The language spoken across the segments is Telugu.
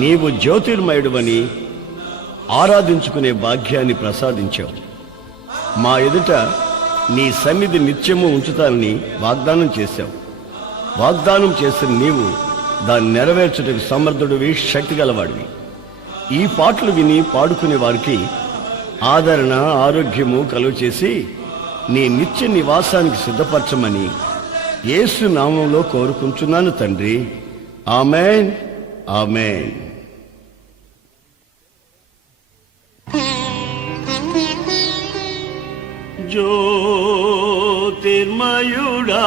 నీవు జ్యోతిర్మయుడువని ఆరాధించుకునే భాగ్యాన్ని ప్రసాదించావు. మా ఎదుట నీ సన్నిధి నిత్యము ఉంచుతానని వాగ్దానం చేశావు. వాగ్దానం చేసిన నీవు దాన్ని నెరవేర్చుటకు సమర్థుడివి, శక్తి గలవాడివి. ఈ పాటలు విని పాడుకునే వారికి ఆదరణ, ఆరోగ్యము కలుగు చేసి నీ నిత్య నివాసానికి సిద్ధపరచమని యేసు నామంలో కోరుకుంటున్నాను తండ్రి. ఆమేన్, ఆమేన్. జ్యోతిర్మయుడా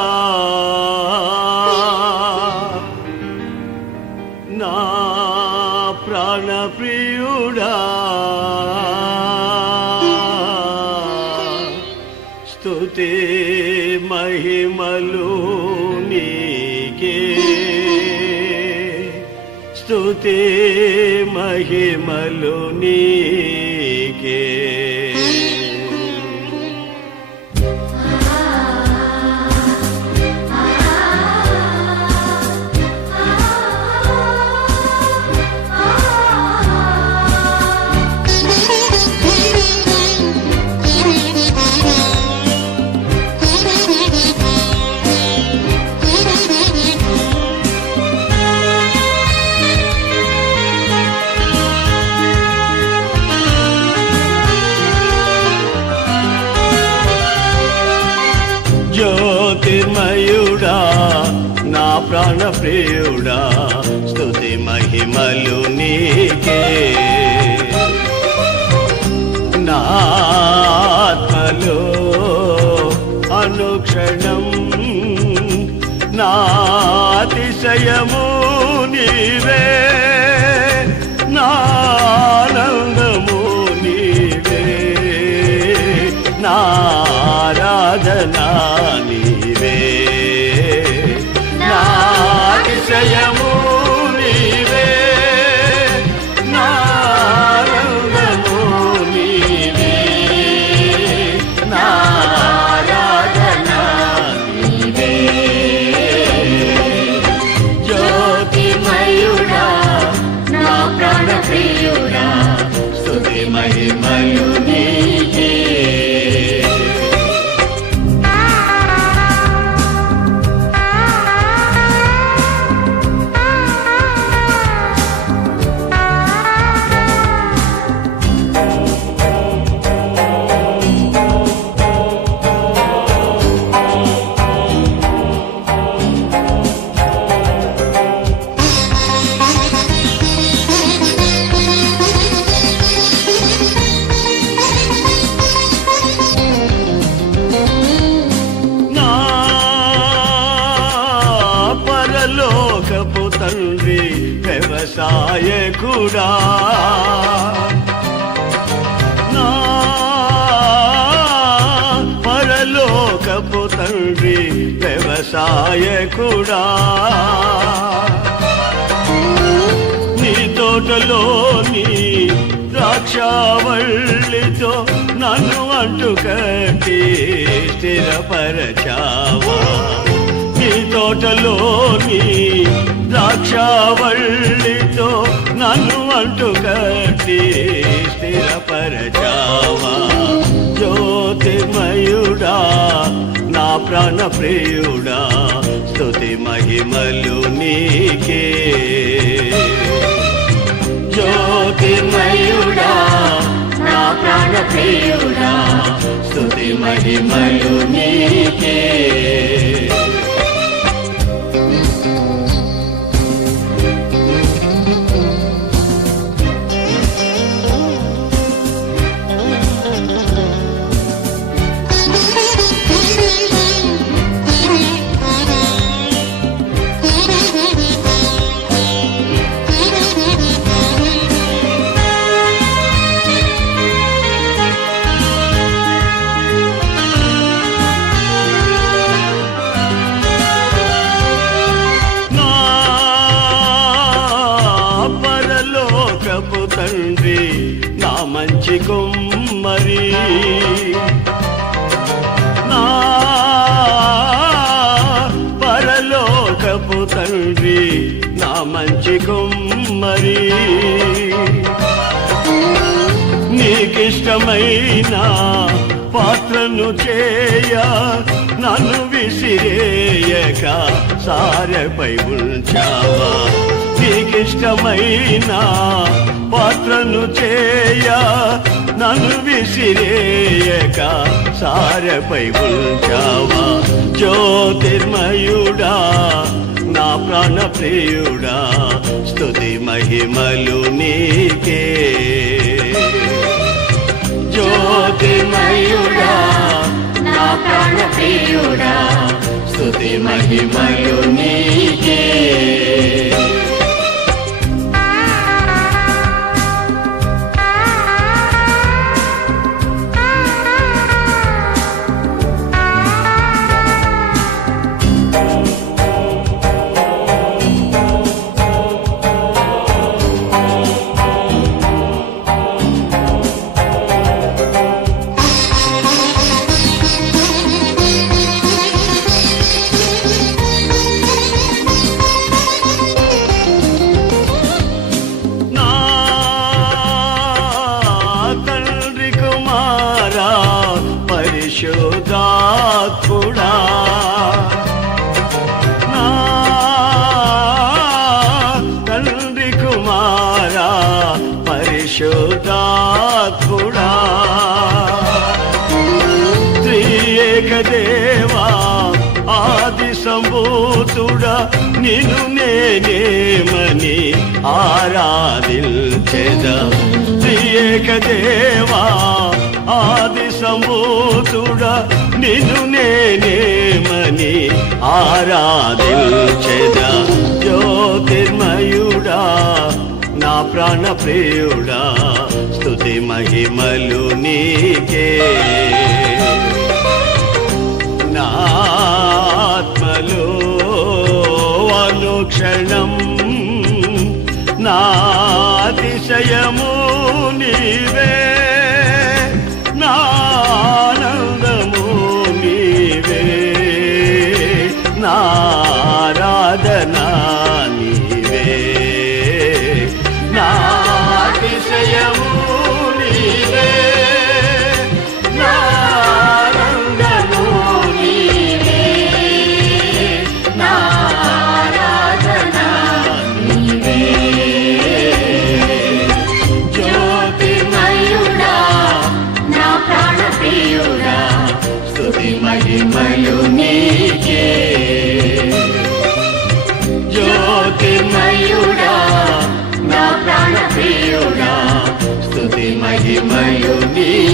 నా ప్రాణప్రియుడా, స్తుతి మహిమలు నీకే, స్తుతి మహిమలు నీకే. జ్యోతిర్మయుడా నా ప్రాణప్రియుడా, స్తుతి మహిమలు నీకే. నా ఆత్మలో అనుక్షణం నా అతిశయము నీవే, నా ఆనందము నీవే, నా ఆరాధనా నీవే, నా అతిశయము నీవే, నా ఆనందము నీవే, నా ఆరాధనా నీవే. జ్యోతిర్మయుడా నా ప్రాణప్రియుడా, స్తుతి మహిమలు నీకే. పరలోకపు తండ్రి వ్యవసాయకుడా, నా పరలోకపు తండ్రి వ్యవసాయకుడా, నీ తోటలోని ద్రాక్షావళితో నన్ను అంటుకట్టి స్థిరపరచావా. నీ తోటలోని ద్రాక్షావళితో నన్ను అంటుకట్టి స్థిరపరచావా. జ్యోతిర్మయుడా నా ప్రాణప్రియుడా, స్తుతి మహిమలు నీకే. జ్యోతిర్మయుడా నా ప్రాణప్రియుడా, స్తుతి మహిమలు నీకే. తండ్రి నా మంచి కుమ్మరి, నా కుమ్మరి నీకిష్టమైన పాత్రను చేయ నన్ను విసిరేయక సారెపై ఉంచావా నీకిష్టమైన పాత్రను చేయ నన్ను విసిరేయక సారెపై ఉంచావా జ్యోతిర్మయుడా నా ప్రాణ ప్రియుడా స్తుతి మహిమలు నీకే జ్యోతిర్మయుడా నా ప్రాణ ప్రియుడా స్తుతి మహిమలు నీకే పరిశుద్ధాత్ముడా నా తండ్రి కుమారా పరిశుద్ధాత్ముడా త్రియేక దేవా ఆది సంభూతుడా నిన్ను నేనేమని ఆరాధించెదా త్రియేక దేవా ఆది సంభూతుడా నిన్ను నేనేమని ఆరాధించెదా జ్యోతిర్మయుడా నా ప్రాణ ప్రియుడా స్తుతి మహిమలు నీకే నా ఆత్మలో అనుక్షణం నా అతిశయము నీవే నానందము నీవే నారాధనా నీవే నాతిశయము నీవే నానందము నీవే నారాధనా నీవే జ్యోతిర్మయుడా నా ప్రాణ ప్రియుడా స్తుతి మహిమలు నీకే జ్యోతిర్మయుడా నా ప్రాణ ప్రియుడా స్తుతి మహిమలు నీకే